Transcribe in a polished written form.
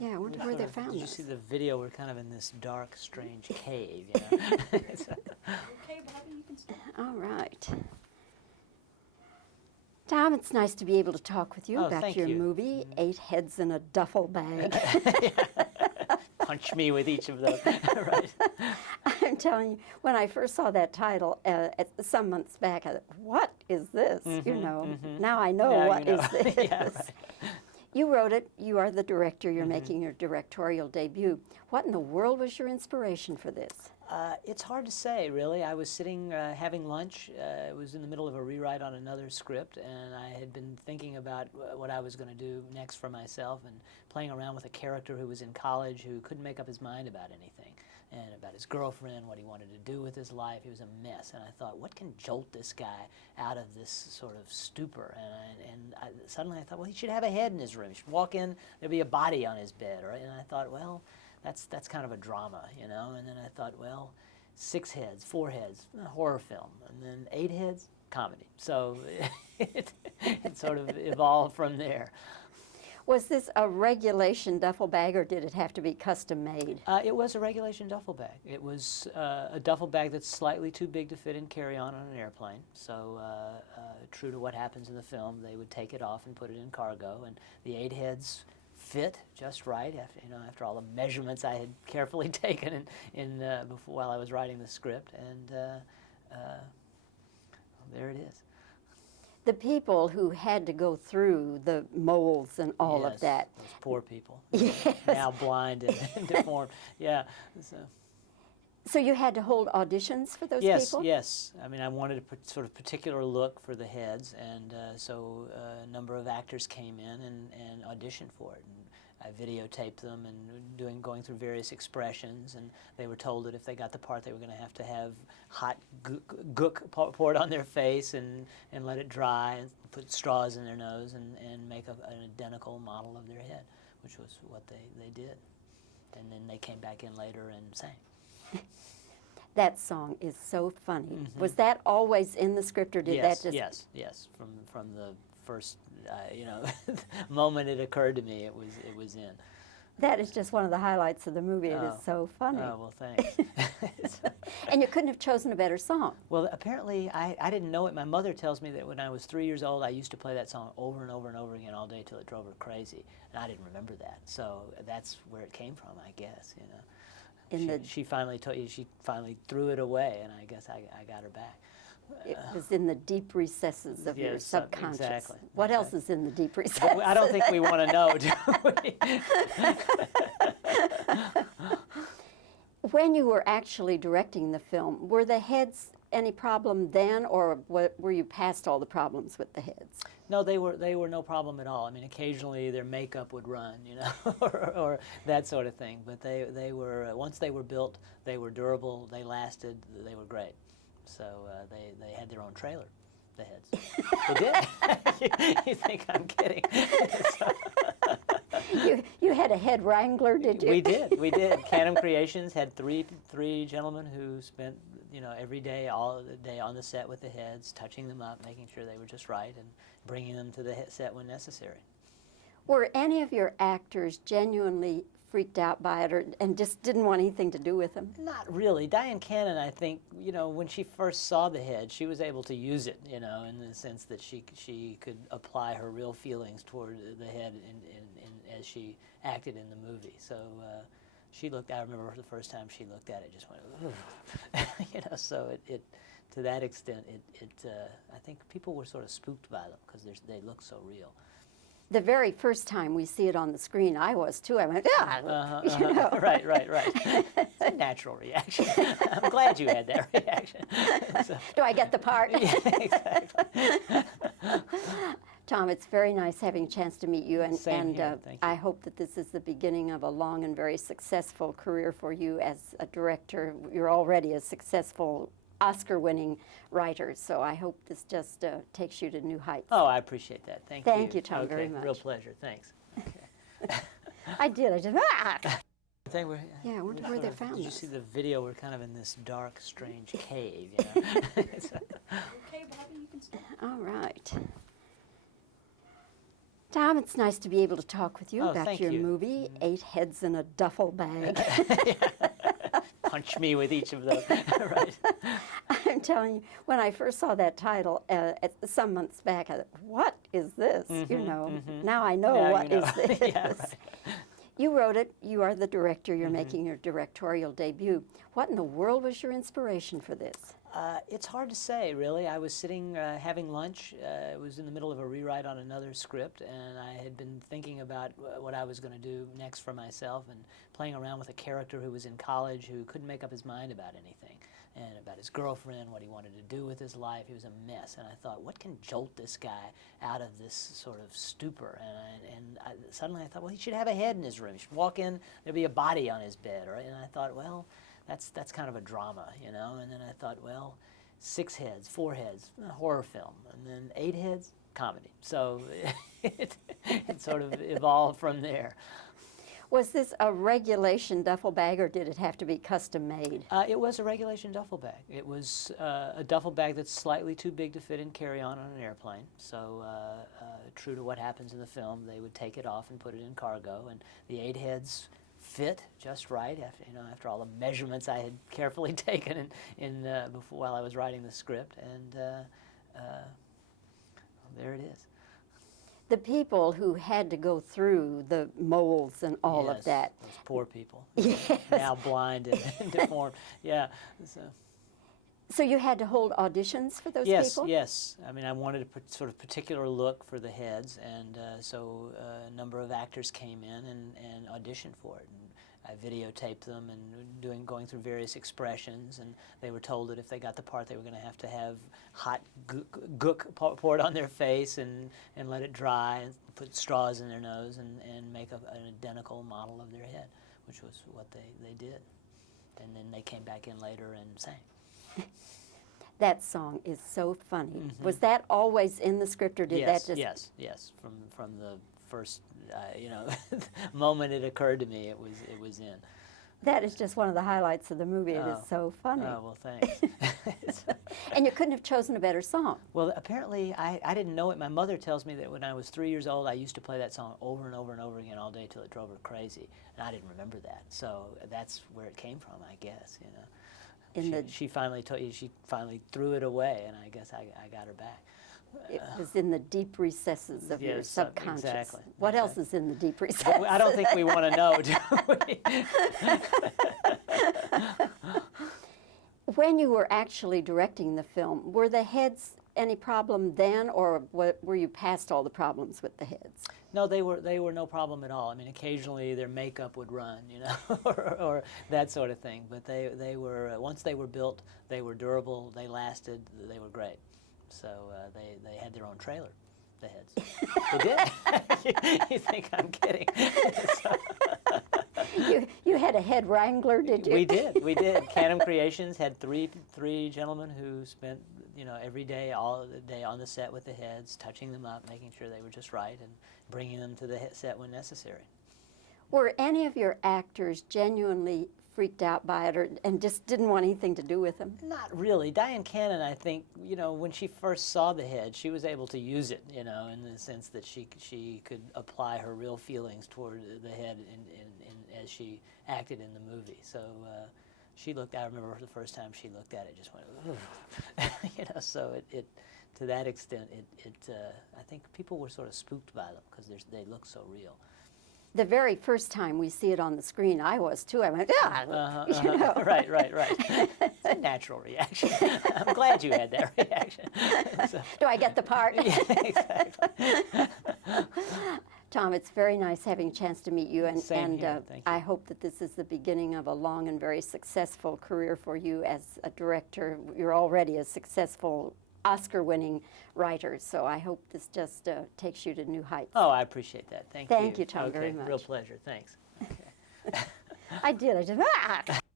Yeah, I wonder where they found Did you this. see the video? We're kind of in this dark, strange cave, you know? Okay, Bobbie, you can start. All right. Tom, it's nice to be able to talk with you Oh, about thank your you. movie, Eight Heads in a Duffel Bag. Punch me with each of those. Right. I'm telling you, when I first saw that title some months back, I thought, what is this? You know, now I know Now what you know. is this. Yeah, right. You wrote it, you are the director, you're making your directorial debut. What in the world was your inspiration for this? It's hard to say, really. I was sitting having lunch. It was in the middle of a rewrite on another script, and I had been thinking about what I was going to do next for myself and playing around with a character who was in college who couldn't make up his mind about anything, and about his girlfriend, what he wanted to do with his life. He was a mess, and I thought, what can jolt this guy out of this sort of stupor? And suddenly I thought, well, he should have a head in his room. He should walk in, there'd be a body on his bed, right? And I thought, well, that's kind of a drama, you know. And then I thought, well, 6 heads, 4 heads, a horror film, and then 8 heads, comedy. So it sort of evolved from there. Was this a regulation duffel bag, or did it have to be custom made? It was a regulation duffel bag. It was a duffel bag that's slightly too big to fit in carry-on on an airplane. So true to what happens in the film, they would take it off and put it in cargo, and the 8 heads fit just right after all the measurements I had carefully taken before while I was writing the script, and there it is. The people who had to go through the molds and all of that. Those poor people. Yes. Now blind and deformed. Yeah. So you had to hold auditions for those people? Yes. I mean, I wanted a sort of particular look for the heads, and so a number of actors came in and auditioned for it. And I videotaped them and going through various expressions, and they were told that if they got the part, they were going to have hot gook poured on their face and let it dry, and put straws in their nose and make an identical model of their head, which was what they did. And then they came back in later and sang. That song is so funny. Was that always in the script, or did that just... Yes. From the first, moment it occurred to me, it was in. That is just one of the highlights of the movie. It is so funny. Oh, well, thanks. And you couldn't have chosen a better song. Well, apparently, I didn't know it. My mother tells me that when I was 3 years old, I used to play that song over and over and over again all day till it drove her crazy. And I didn't remember that. So that's where it came from, I guess, you know. She finally threw it away, and I guess I got her back. It was in the deep recesses of your subconscious. Exactly. What else is in the deep recesses? But I don't think we want to know, do we? When you were actually directing the film, were the heads any problem then, or were you past all the problems with the heads? No, they were no problem at all. I mean, occasionally their makeup would run, you know, or that sort of thing. But they were once they were built, they were durable, they lasted, they were great. So they had their own trailer, the heads. They did. You think I'm kidding? You had a head wrangler, did you? We did. Canham Creations had three gentlemen who spent, every day, all the day on the set with the heads, touching them up, making sure they were just right, and bringing them to the set when necessary. Were any of your actors genuinely freaked out by it, and just didn't want anything to do with them? Not really. Diane Cannon, I think, when she first saw the head, she was able to use it, in the sense that she could apply her real feelings toward the head as she acted in the movie. So I remember the first time she looked at it, just went, ugh. So it to that extent, I think people were sort of spooked by them because they look so real. The very first time we see it on the screen, I was too. I went, Right. It's a natural reaction. I'm glad you had that reaction. So. Do I get the part? Yeah, exactly. Tom, it's very nice having a chance to meet you, and Thank you. I hope that this is the beginning of a long and very successful career for you as a director. You're already a successful Oscar-winning writer, so I hope this just takes you to new heights. Oh, I appreciate that. Thank you. Thank you, Tom, very much. Real pleasure. Thanks. Okay. I just, Yeah, I wonder where they found Did you this. see the video? We're kind of in this dark, strange cave, you know. Okay, Bobbie, you can start. All right. Tom, it's nice to be able to talk with you Oh, about thank your you. movie, 8 Heads in a Duffel Bag. Punch me with each of those. Right. I'm telling you, when I first saw that title some months back, I thought, what is this? Now I know Now what you is know. this. Yeah, right. You wrote it, you are the director, you're making your directorial debut. What in the world was your inspiration for this? It's hard to say, really. I was sitting having lunch. It was in the middle of a rewrite on another script, and I had been thinking about what I was going to do next for myself, and playing around with a character who was in college who couldn't make up his mind about anything, and about his girlfriend, what he wanted to do with his life. He was a mess, and I thought, what can jolt this guy out of this sort of stupor? And suddenly I thought, well, he should have a head in his room. He should walk in, there'd be a body on his bed, right? And I thought, well, that's kind of a drama, you know. And then I thought, well, 6 heads, 4 heads, a horror film, and then 8 heads, comedy. So it sort of evolved from there. Was this a regulation duffel bag, or did it have to be custom made? It was a regulation duffel bag. It was a duffel bag that's slightly too big to fit in carry-on on an airplane. So true to what happens in the film, they would take it off and put it in cargo, and the 8 heads fit just right after all the measurements I had carefully taken before while I was writing the script, and there it is. The people who had to go through the molds and all Yes, of that. those poor people. Yes. Now blind and deformed. Yeah. So you had to hold auditions for those Yes, people? yes. I mean, I wanted a sort of particular look for the heads, and so a number of actors came in and auditioned for it. And I videotaped them and going through various expressions, and they were told that if they got the part, they were going to have hot gook poured on their face and let it dry, and put straws in their nose and make an identical model of their head, which was what they did. And then they came back in later and sang. That song is so funny. Was that always in the script, or did that just... Yes. From the first, moment it occurred to me, it was in. That is just one of the highlights of the movie. It is so funny. Oh, well, thanks. And you couldn't have chosen a better song. Well, apparently, I didn't know it. My mother tells me that when I was 3 years old, I used to play that song over and over and over again all day till it drove her crazy. And I didn't remember that. So that's where it came from, I guess, She finally threw it away, and I guess I got her back. It was in the deep recesses of your Yes, subconscious. exactly. What else is in the deep recesses? Well, I don't think we want to know, do we? When you were actually directing the film, were the heads any problem then, or were you past all the problems with the heads? No, they were no problem at all. I mean, occasionally their makeup would run, or that sort of thing. But they were once they were built, they were durable. They lasted. They were great. So they had their own trailer, the heads. They did. You think I'm kidding? You had a head wrangler, did you? We did. Canham Creations had three gentlemen who spent every day, all day on the set with the heads, touching them up, making sure they were just right, and bringing them to the set when necessary. Were any of your actors genuinely freaked out by it, and just didn't want anything to do with them? Not really. Diane Cannon, I think, when she first saw the head, she was able to use it, in the sense that she could apply her real feelings toward the head as she acted in the movie. So she looked. I remember the first time she looked at it, just went, ooh. So it to that extent, I think people were sort of spooked by them because they look so real. The very first time we see it on the screen, I was too. I went, Right. It's a natural reaction. I'm glad you had that reaction. Do I get the part? Yeah, exactly. Tom, it's very nice having a chance to meet you, and Same here. Thank you. I hope that this is the beginning of a long and very successful career for you as a director. You're already a successful Oscar-winning writer, so I hope this just takes you to new heights. Oh, I appreciate that. Thank you. Thank you, Tom, very much. Real pleasure. Thanks. Okay. I did. I just,